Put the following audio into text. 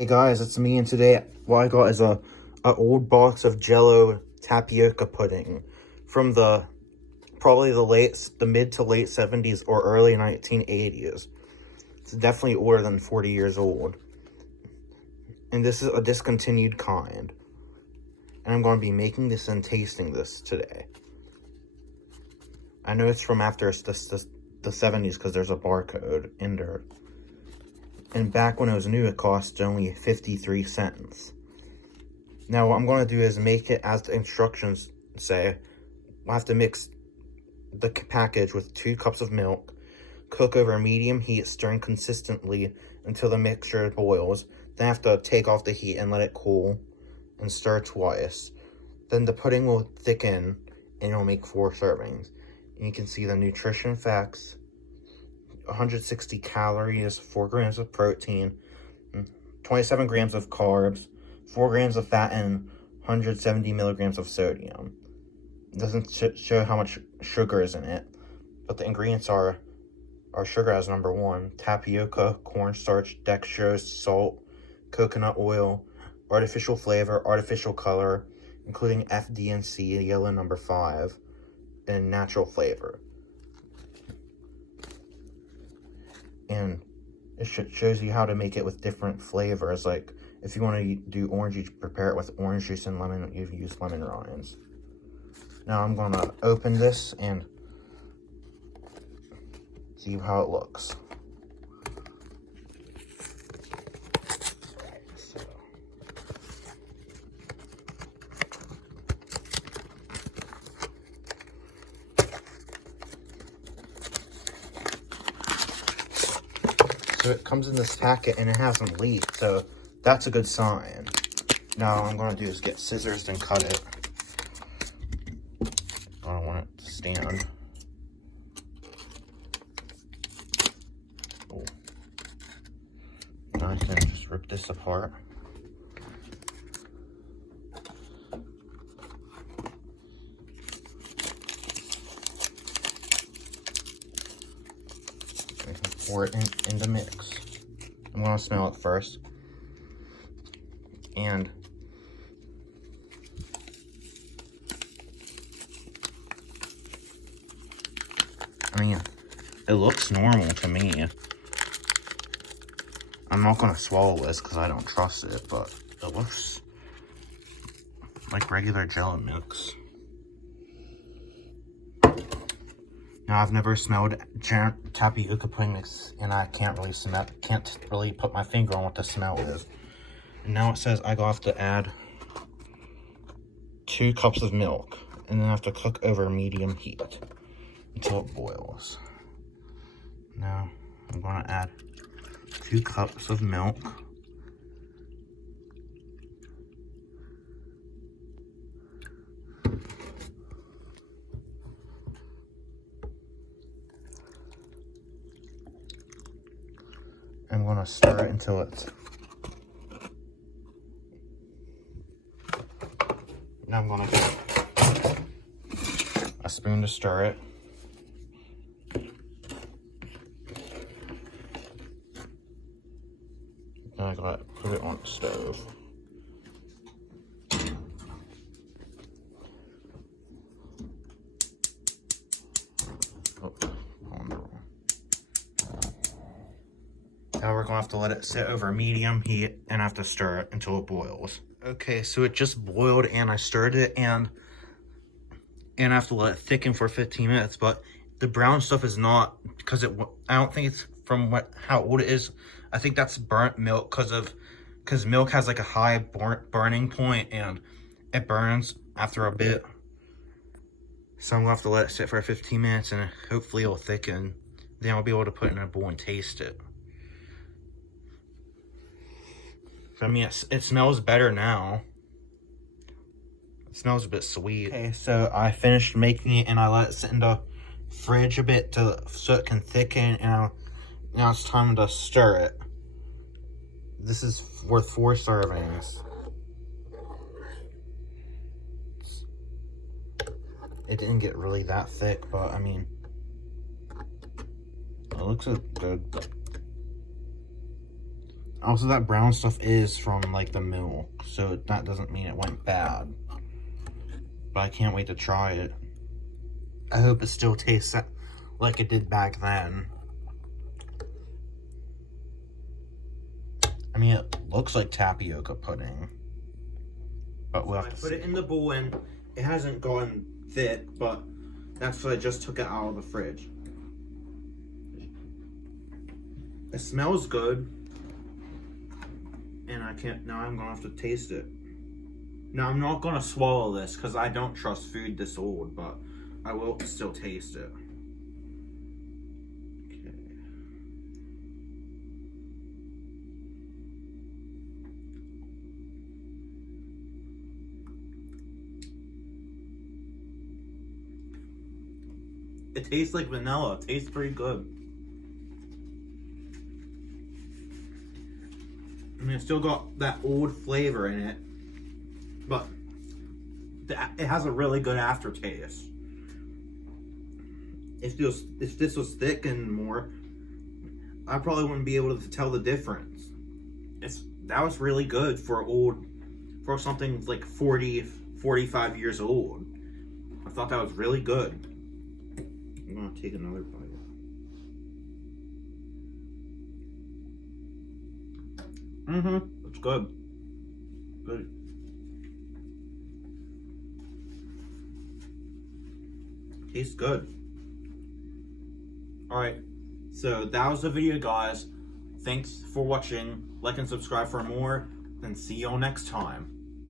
Hey guys, it's me, and today what I got is a old box of Jello tapioca pudding from probably the mid to late 70s or early 1980s. It's definitely older than 40 years old. And this is a discontinued kind. And I'm going to be making this and tasting this today. I know it's from after the 70s because there's a barcode in there. And back when it was new, it cost only 53 cents. Now, what I'm going to do is make it as the instructions say. We'll have to mix the package with 2 cups of milk. Cook over medium heat, stirring consistently until the mixture boils. Then I have to take off the heat and let it cool and stir twice. Then the pudding will thicken and it'll make 4 servings. And you can see the nutrition facts. 160 calories, 4 grams of protein, 27 grams of carbs, 4 grams of fat, and 170 milligrams of sodium. It doesn't show how much sugar is in it, but the ingredients are sugar as number 1, tapioca, cornstarch, dextrose, salt, coconut oil, artificial flavor, artificial color, including FD&C, yellow number 5, and natural flavor. And it shows you how to make it with different flavors. Like, if you want to do orange, you prepare it with orange juice and lemon. You use lemon rinds. Now I'm going to open this and see how it looks. So it comes in this packet and it hasn't leaked, so that's a good sign. Now what I'm going to do is get scissors and cut it. I don't want it to stand. Oh. Now I can just rip this apart. Pour it in the mix. I'm gonna smell it first. And I mean, it looks normal to me. I'm not gonna swallow this because I don't trust it, but it looks like regular Jello mix. Now, I've never smelled tapioca pudding mix, and I can't really put my finger on what the smell is. And now it says I have to add 2 cups of milk, and then I have to cook over medium heat until it boils. Now, I'm going to add 2 cups of milk. I'm going to stir it until it's... Now I'm going to get a spoon to stir it. Then I got to put it on the stove. Now we're going to have to let it sit over medium heat and have to stir it until it boils. Okay, so it just boiled and I stirred it and I have to let it thicken for 15 minutes, but the brown stuff is not, because I don't think it's from how old it is. I think that's burnt milk because milk has like a high burning point and it burns after a bit. So I'm going to have to let it sit for 15 minutes and hopefully it'll thicken. Then I'll be able to put it in a bowl and taste it. I mean, it smells better now. It smells a bit sweet. Okay, so I finished making it and I let it sit in the fridge a bit so it can thicken, and now it's time to stir it. This is worth 4 servings. It didn't get really that thick, but I mean, it looks good. Also, that brown stuff is from, like, the milk, so that doesn't mean it went bad. But I can't wait to try it. I hope it still tastes like it did back then. I mean, it looks like tapioca pudding. But we'll have to put it in the bowl, and it hasn't gone thick, but that's what I just took it out of the fridge. It smells good. And now I'm gonna have to taste it. Now, I'm not gonna swallow this because I don't trust food this old, but I will still taste it. Okay. It tastes like vanilla. It tastes pretty good. I mean, it's still got that old flavor in it, but it has a really good aftertaste. If this was thick and more, I probably wouldn't be able to tell the difference. That was really good for something like 45 years old. I thought that was really good. I'm gonna take another bite. It's good. Good. Tastes good. Alright, so that was the video, guys. Thanks for watching. Like and subscribe for more, and see y'all next time.